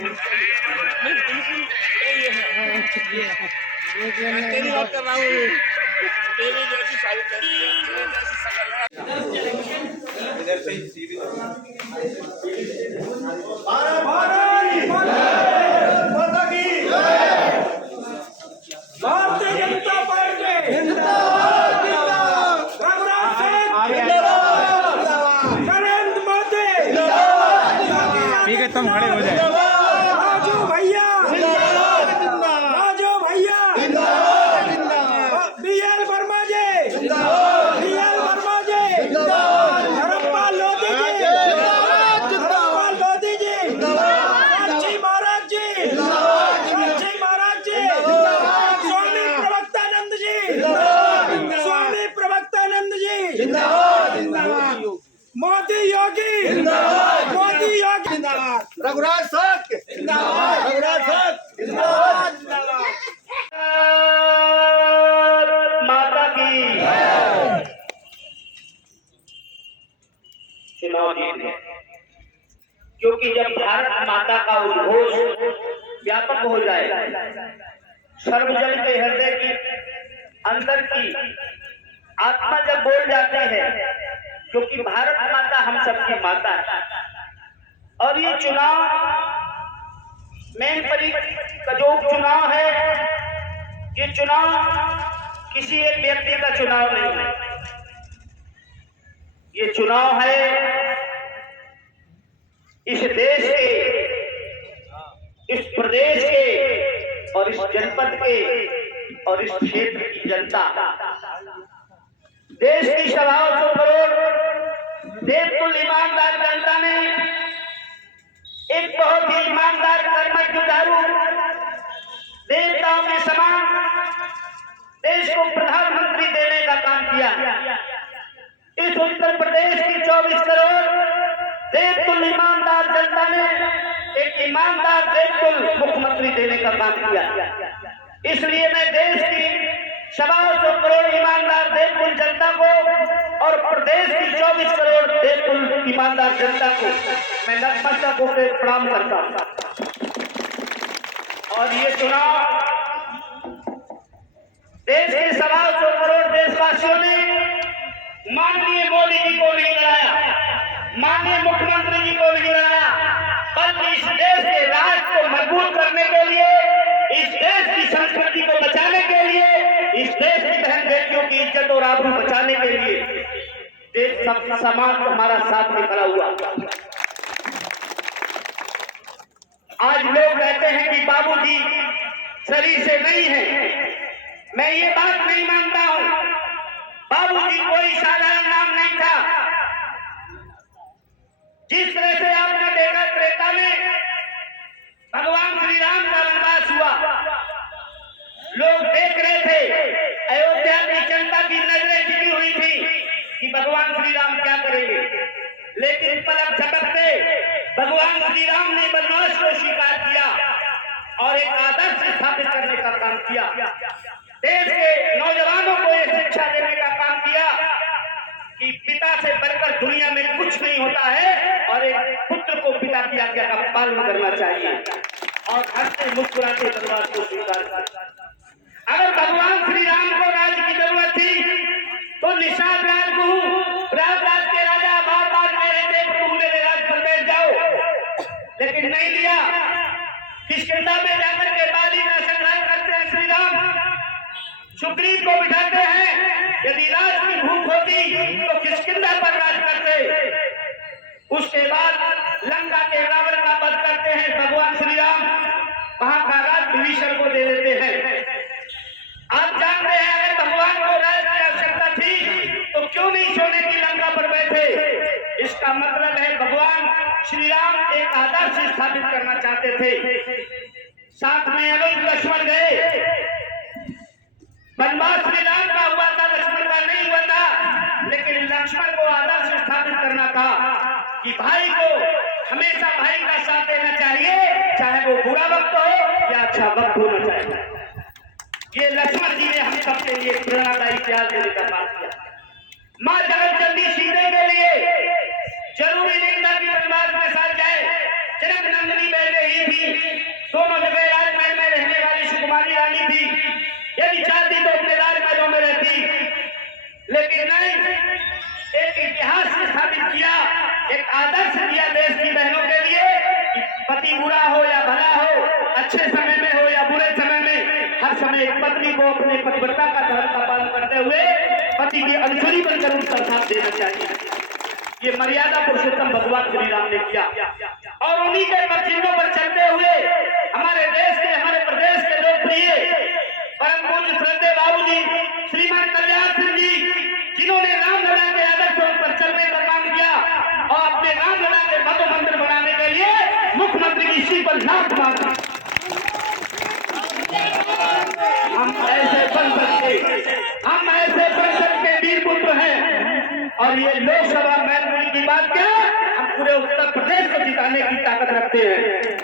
तेरी बात कर रहा हूँ, तेरी जैसी सारी तेरी जैसी सकल इधर से सीधी माता की भारतीय जनता पार्टी जिंदाबाद रघुराज नरेंद्र मोदी ठीक है, तुम खड़े हो जाए। राजू भैया राजू भैया बीएल वर्मा जी बीएल वर्मा जी धर्मपाल लोधी जी धर्मपाल लोधी जी साक्षी महाराज जी साक्षी महाराज जी स्वामी प्रवक्तानंद जी स्वामी प्रवक्तानंद जी मोदी योगी मोदी योगी रघुराज साहब जिंदाबाद रघुराज साहब जिंदाबाद माता की चुनाव जीते, क्योंकि जब भारत माता का उद्घोष व्यापक हो जाए, सर्वजन के हृदय की अंदर की आत्मा जब बोल जाती है, क्योंकि भारत माता हम सबकी माता है। और ये चुनाव मेन का जो चुनाव है, ये चुनाव किसी एक व्यक्ति का चुनाव नहीं है, ये चुनाव है इस देश के, इस प्रदेश के और इस जनपद के और इस क्षेत्र की जनता। देश की 125 करोड़ देवतुल ईमानदार जनता ने एक बहुत ही ईमानदार कर्मठ जुझारू देवताओं के समान देश को प्रधानमंत्री देने का काम किया। इस उत्तर प्रदेश की 24 करोड़ देवतुल ईमानदार जनता ने एक ईमानदार देवतुल मुख्यमंत्री देने का काम किया। इसलिए मैं देश की 125 करोड़ ईमानदार देवतुल जनता को और प्रदेश की 24 करोड़ देवतुल ईमानदार जनता को मैं नतमस्तक होकर प्रणाम करता हूं। और ये चुनाव देश के 125 करोड़ देशवासियों ने माननीय मोदी जी को नहीं लड़ाया, माननीय मुख्यमंत्री जी को नहीं लड़ाया, बल्कि इस देश के राष्ट्र को मजबूत करने के लिए, इस देश की संस्कृति को बचाने के लिए, इस देश की बहन बेटियों की इज्जत और आबरू बचाने के लिए देश सब समाज हमारा साथ में खड़ा हुआ। आज लोग कहते हैं कि बाबूजी शरीर से नहीं है, मैं ये बात नहीं मानता हूं। बाबूजी कोई साधारण नाम नहीं था। जिस तरह से आपने देखा त्रेता में भगवान श्री राम का वनवास हुआ, लोग देख रहे थे, अयोध्या की जनता की नजरें टिकी हुई थी कि भगवान श्री राम क्या करेंगे। लेकिन पलक झपकते भगवान श्री राम ने वनवास को स्वीकार किया और एक आदर्श स्थापित करने का काम किया। देश के नौजवानों को यह शिक्षा देने का काम किया कि पिता से बढ़कर दुनिया में कुछ नहीं होता है और एक पुत्र को पिता की आज्ञा का पालन करना चाहिए और हंसते मुस्कुराते वनवास को स्वीकार किया। अगर भगवान श्री राम को राज्य की जरूरत थी तो निषाद राज को प्रयागराज के राजा बार बार कह रहे थे तुम मेरे राज पर बैठ जाओ, लेकिन नहीं लिया। किष्किंधा में जाकर के बाली का संग्राम करते हैं श्री राम, सुग्रीव को बिठाते हैं। यदि राज की भूख होती तो किष्किंधा पर राज करते। उसके बाद लंका के रावण का वध करते हैं भगवान श्री राम, वहां का राज विभीषण को दे देते हैं। आप जानते हैं अगर भगवान को राज की आवश्यकता थी तो क्यों नहीं सोने की लंका पर बैठे। इसका मतलब है भगवान श्री राम एक आदर्श स्थापित करना चाहते थे। साथ में अनुज लक्ष्मण गए, वनवास श्री राम का हुआ था, लक्ष्मण का नहीं हुआ था, लेकिन लक्ष्मण को आदर्श स्थापित करना था कि भाई को हमेशा भाई का साथ देना चाहिए, चाहे वो बुरा वक्त हो या अच्छा वक्त होना चाहिए। ये लक्ष्मण जी ने हम सबके लिए प्रेरणादायी त्याग देने का बात किया। माँ जगत जल्दी सीधे के लिए जरूरी नहीं था कि वनवास में साथ जाए। जनक नंदिनी बैठे ही थी, इतिहास स्थापित किया, एक आदर्श दिया देश की बहनों के लिए कि पति बुरा हो या भला हो, अच्छे समय में हो या बुरे समय में, हर समय एक पत्नी को अपने पतिव्रता का धर्म का पालन करते हुए पति की अनुचरी बनकर उनका साथ देना चाहिए। ये मर्यादा पुरुषोत्तम भगवान श्री राम ने किया और उन्हीं के पद पर चलते हुए हमारे देश के, हमारे प्रदेश के लोकप्रिय परम पूज्य श्रद्धेय बाबूजी श्रीमान कल्याण सिंह जी, जिन्होंने रामलला के आदर्शों पर चलने का काम किया और अपने रामलला के भव्य मंदिर बनाने के लिए मुख्यमंत्री की सीट पर लात मारा। हम ऐसे बन सकते वीर पुत्र हैं और ये लोकसभा मैनपुरी की बात क्या, हम पूरे उत्तर प्रदेश को जिताने की ताकत रखते हैं।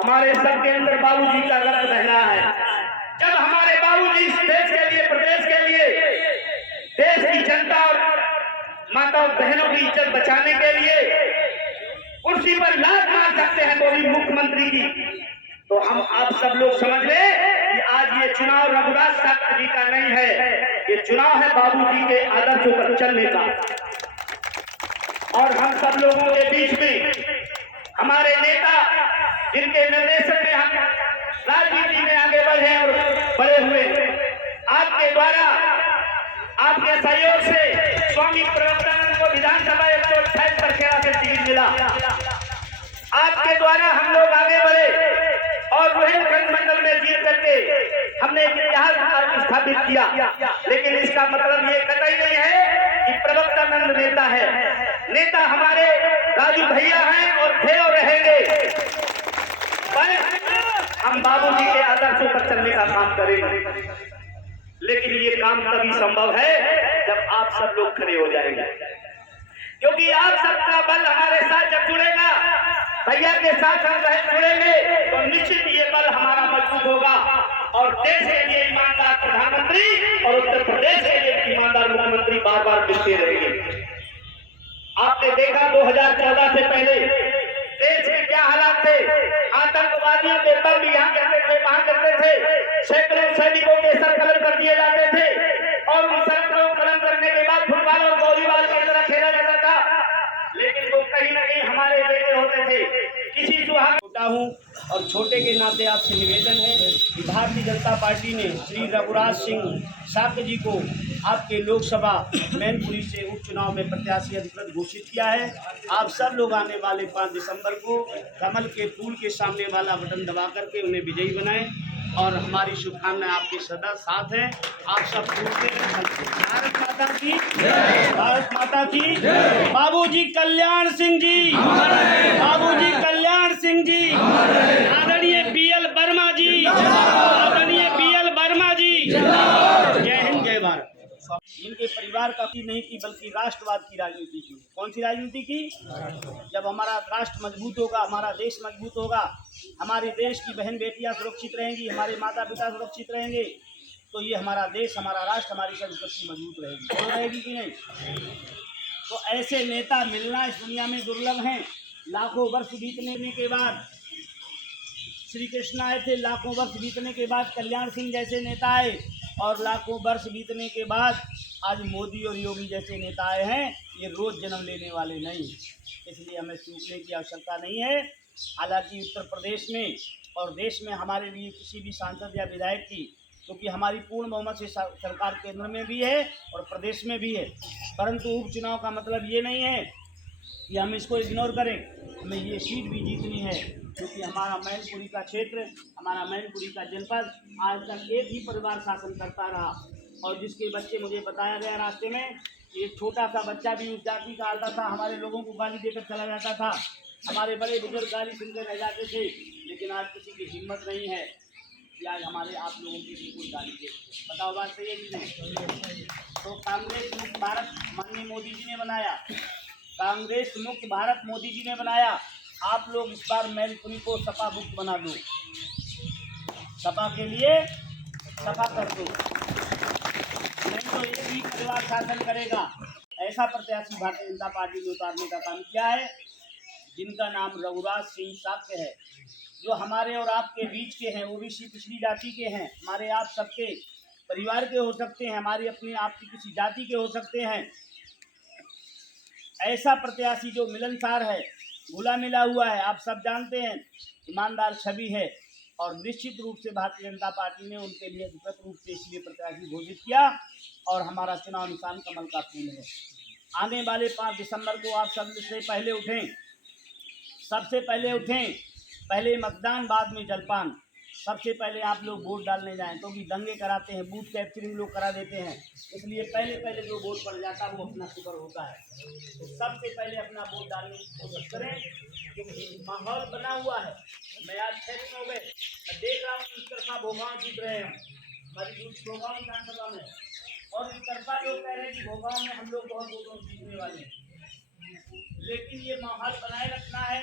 हमारे सबके अंदर बाबूजी का रक्त बहना है। जब हमारे बाबूजी इस देश के लिए, प्रदेश के लिए, देश की जनता और माता और बहनों की इज्जत बचाने के लिए कुर्सी पर लात मार सकते हैं, तो भी मुख्यमंत्री की, तो हम आप सब लोग समझ लें कि आज ये चुनाव रघुराज साहब जी का नहीं है, ये चुनाव है बाबूजी के आदर्शों पर चलने का। और हम सब लोगों के बीच में हमारे नेता, जिनके निर्देशन में हम राजनीति में आगे बढ़े और बढ़े हुए, आपके द्वारा, आपके सहयोग से स्वामी प्रवक्तानंद को विधानसभा 128 पर खेड़ा से टिकट मिला। आपके द्वारा हम लोग आगे बढ़े और रोहिलखंड मंडल में जीत करके हमने एक इतिहास स्थापित किया। लेकिन इसका मतलब ये कतई नहीं है कि प्रवक्तानंद नेता है। नेता हमारे राजू भैया हैं और थे और रहेंगे। हम बाबूजी के आदर्शों पर चलने का काम करेंगे, लेकिन ये काम तभी संभव है जब आप सब लोग खड़े हो जाएंगे, क्योंकि आप सबका बल हमारे साथ जब जुड़ेगा, भैया के साथ हम जुड़ेंगे, तो निश्चित ये बल हमारा मजबूत होगा और देश के लिए ईमानदार प्रधानमंत्री और उत्तर प्रदेश के लिए ईमानदार मुख्यमंत्री बार बार मिलते रहेंगे। आपने देखा 2014 से पहले देश में क्या हालात थे, आतंकवादियों के बम यहाँ करते थे, वहां करते थे, सैकड़ों सैनिकों के सर कलम कर दिए जाते थे और उन सर कलम करने के बाद फुटबॉल और वॉलीबॉल की तरह खेला जाता था। लेकिन वो कहीं ना कहीं हमारे बेटे होते थे। किसी सुहाग छोटा हूँ और छोटे के नाते आपसे निवेदन है कि भारतीय जनता पार्टी ने श्री रघुराज सिंह साक्य जी को आपके लोकसभा मैनपुरी से उपचुनाव में प्रत्याशी अधिकृत घोषित किया है। आप सब लोग आने वाले 5 दिसंबर को कमल के फूल के सामने वाला बटन दबा करके उन्हें विजयी बनाएं और हमारी शुभकामनाएं आपके सदा साथ हैं। आप सब भारत माता की जय, भारत माता की जय। बाबूजी कल्याण सिंह जी, बाबूजी कल्याण सिंह जी, आदरणीय BL वर्मा जी, आदरणीय BL वर्मा जी, जय हिंद जय भारत। इनके परिवार का नहीं की बल्कि राष्ट्रवाद की राजनीति की। कौन सी राजनीति की? जब हमारा राष्ट्र मजबूत होगा, हमारा देश मजबूत होगा, हमारे देश की बहन बेटियां सुरक्षित रहेंगी, हमारे माता पिता सुरक्षित रहेंगे, तो ये हमारा देश, हमारा राष्ट्र, हमारी संस्कृति मजबूत रहेगी। तो रहेगी कि नहीं? तो ऐसे नेता मिलना इस दुनिया में दुर्लभ हैं। लाखों वर्ष बीतने के बाद श्री कृष्ण आए थे, लाखों वर्ष बीतने के बाद कल्याण सिंह जैसे नेता आए और लाखों वर्ष बीतने के बाद आज मोदी और योगी जैसे नेता आए हैं। ये रोज जन्म लेने वाले नहीं, इसलिए हमें चूकने की आवश्यकता नहीं है। हालांकि उत्तर प्रदेश में और देश में हमारे लिए किसी भी सांसद या विधायक की, क्योंकि हमारी पूर्ण बहुमत से सरकार केंद्र में भी है और प्रदेश में भी है, परंतु उपचुनाव का मतलब ये नहीं है कि हम इसको इग्नोर करें। हमें ये सीट भी जीतनी है, क्योंकि हमारा मैनपुरी का क्षेत्र, हमारा मैनपुरी का जनपद आज तक एक ही परिवार शासन करता रहा और जिसके बच्चे, मुझे बताया गया रास्ते में, एक छोटा सा बच्चा भी उस जाति का आता था, हमारे लोगों को गाली देकर चला जाता था, हमारे बड़े बुजुर्ग गाली सुनकर रह जाते थे। लेकिन आज किसी की हिम्मत नहीं है कि आज हमारे आप लोगों की बिल्कुल गाली दे। बताओ बात सही है कि नहीं? तो कांग्रेस मुक्त भारत माननीय मोदी जी ने बनाया, कांग्रेस मुक्त भारत मोदी जी ने बनाया। आप लोग इस बार मैनपुरी को सपा मुक्त बना दो, सपा के लिए सपा कर दो, नहीं तो एक ही परिवार शासन करेगा। ऐसा प्रत्याशी भारतीय जनता पार्टी ने उतारने का काम किया है, जिनका नाम रघुराज सिंह साक्य है, जो हमारे और आपके बीच के हैं, ओबीसी पिछड़ी जाति के हैं, हमारे आप सबके परिवार के हो सकते हैं, हमारी अपनी आपकी किसी जाति के हो सकते हैं। ऐसा प्रत्याशी जो मिलनसार है, घुला मिला हुआ है, आप सब जानते हैं, ईमानदार छवि है, और निश्चित रूप से भारतीय जनता पार्टी ने उनके लिए अधिकृत रूप से इसलिए प्रत्याशी घोषित किया और हमारा चुनाव निशान कमल का फूल है। आने वाले 5 दिसंबर को आप सबसे पहले उठें, सबसे पहले उठें, पहले मतदान बाद में जलपान। सबसे पहले आप लोग वोट डालने जाएं, क्योंकि दंगे कराते हैं, बूथ कैप्चरिंग लोग करा देते हैं, इसलिए पहले जो वोट पड़ जाता है वो अपना शुक्र होता है। तो सबसे पहले अपना वोट डालने की कोशिश करें, क्योंकि माहौल बना हुआ है। मैं आज 6 दिन हो गए, मैं देख रहा हूँ इस तरफा भोगांव जीत रहे हैं, हमारी भोगांव विधानसभा में, और इस तरफा लोग कह रहे हैं कि भोगांव में हम लोग बहुत वोटों जीतने वाले हैं। लेकिन ये माहौल बनाए रखना है,